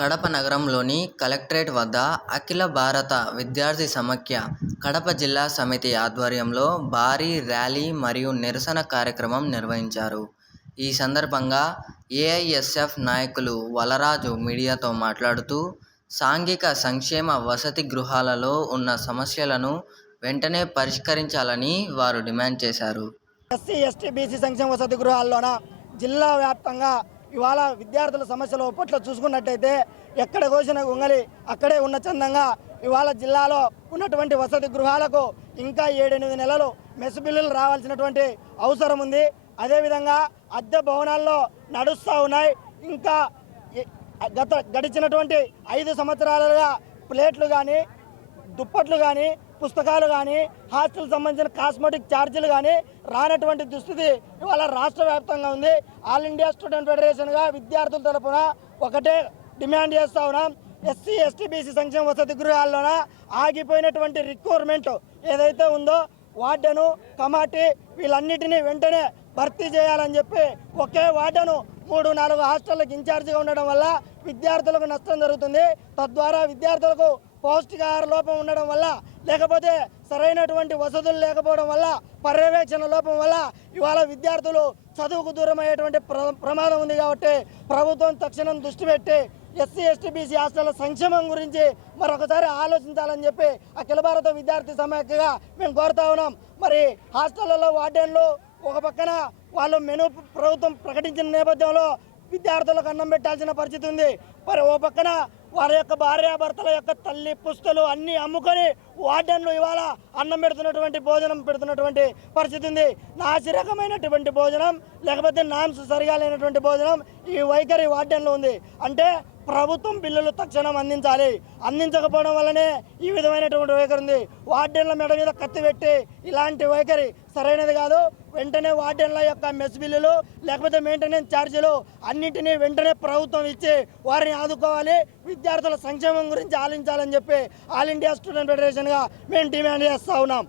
కడప నగరంలోని కలెక్టరేట్ వద్ద అఖిల భారత విద్యార్థి సమాఖ్య కడప జిల్లా సమితి ఆధ్వర్యంలో భారీ ర్యాలీ మరియు నిరసన కార్యక్రమం నిర్వహించారు. ఈ సందర్భంగా ఏఐఎస్ఎఫ్ నాయకులు వలరాజు మీడియాతో మాట్లాడుతూ, సాంఘిక సంక్షేమ వసతి గృహాలలో ఉన్న సమస్యలను వెంటనే పరిష్కరించాలని వారు డిమాండ్ చేశారు. ఎస్సీ, ఎస్టీ, బీసీ సంక్షేమ వసతి గృహాల్లోన జిల్లా వ్యాప్తంగా ఇవాళ విద్యార్థుల సమస్యలు పట్ల చూసుకున్నట్టయితే ఎక్కడ కోసిన గొంగలి అక్కడే ఉన్న చందంగా ఇవాళ జిల్లాలో ఉన్నటువంటి వసతి గృహాలకు ఇంకా 7-8 నెలలు మెస్ బిల్లులు రావాల్సినటువంటి అవసరం ఉంది. అదేవిధంగా అద్దె భవనాల్లో నడుస్తూ ఉన్నాయి. ఇంకా గడిచినటువంటి 5 సంవత్సరాలుగా ప్లేట్లు కానీ, దుప్పట్లు కానీ, పుస్తకాలు కానీ, హాస్టల్ సంబంధించిన కాస్మెటిక్ ఛార్జీలు కానీ రానటువంటి దుస్థితి ఇవాళ రాష్ట్ర వ్యాప్తంగా ఉంది. ఆల్ ఇండియా స్టూడెంట్ ఫెడరేషన్గా విద్యార్థుల తరఫున ఒకటే డిమాండ్ చేస్తూ ఉన్నాం. ఎస్సీ, ఎస్టీ, బీసీ సంక్షేమ వసతి గృహాల్లోన ఆగిపోయినటువంటి రిక్రూట్మెంట్ ఏదైతే ఉందో వార్డెను, కమాటీ వీళ్ళన్నిటినీ వెంటనే భర్తీ చేయాలని చెప్పి, ఒకే వార్డెను 3-4 హాస్టళ్ళకి ఇన్ఛార్జిగా ఉండడం వల్ల విద్యార్థులకు నష్టం జరుగుతుంది. తద్వారా విద్యార్థులకు పౌష్టికాహార లోపం ఉండడం వల్ల, లేకపోతే సరైనటువంటి వసతులు లేకపోవడం వల్ల, పర్యవేక్షణ లోపం వల్ల ఇవాళ విద్యార్థులు చదువుకు దూరం అయ్యేటువంటి ప్రమాదం ఉంది. కాబట్టి ప్రభుత్వం తక్షణం దృష్టి పెట్టి ఎస్సీ, ఎస్టీ, బీసీ హాస్టళ్ల సంక్షేమం గురించి మరొకసారి ఆలోచించాలని చెప్పి అఖిల భారత విద్యార్థి సమాఖ్యగా మేము కోరుతా ఉన్నాం. మరి హాస్టళ్లలో వార్డెన్లు ఒక పక్కన వాళ్ళు మెనూ ప్రభుత్వం ప్రకటించిన నేపథ్యంలో విద్యార్థులకు అన్నం పెట్టాల్సిన పరిస్థితి ఉంది. మరి ఓ పక్కన వారి యొక్క భార్యాభర్తల యొక్క తల్లి పుస్తలు అన్నీ అమ్ముకొని వార్డెన్లు ఇవాళ అన్నం పెడుతున్నటువంటి, భోజనం పెడుతున్నటువంటి పరిస్థితి ఉంది. నాసిరకమైనటువంటి భోజనం, లేకపోతే నామ్స్ సరిగా లేనటువంటి భోజనం, ఈ వైఖరి వార్డెన్లో ఉంది. అంటే ప్రభుత్వం బిల్లులు తక్షణం అందించాలి. అందించకపోవడం వల్లనే ఈ విధమైనటువంటి వైఖరి ఉంది. వార్డెన్ల మెడ మీద కత్తి పెట్టి ఇలాంటి వైఖరి సరైనది కాదు. వెంటనే వార్డెన్ల యొక్క మెస్ బిల్లులు, లేకపోతే మెయింటెనెన్స్ ఛార్జీలు అన్నింటినీ వెంటనే ప్రభుత్వం ఇచ్చి వారిని ఆదుకోవాలి. విద్యార్థుల సంక్షేమం గురించి ఆలోచించాలని చెప్పి ఆల్ ఇండియా స్టూడెంట్ ఫెడరేషన్గా మేము డిమాండ్ చేస్తూ ఉన్నాం.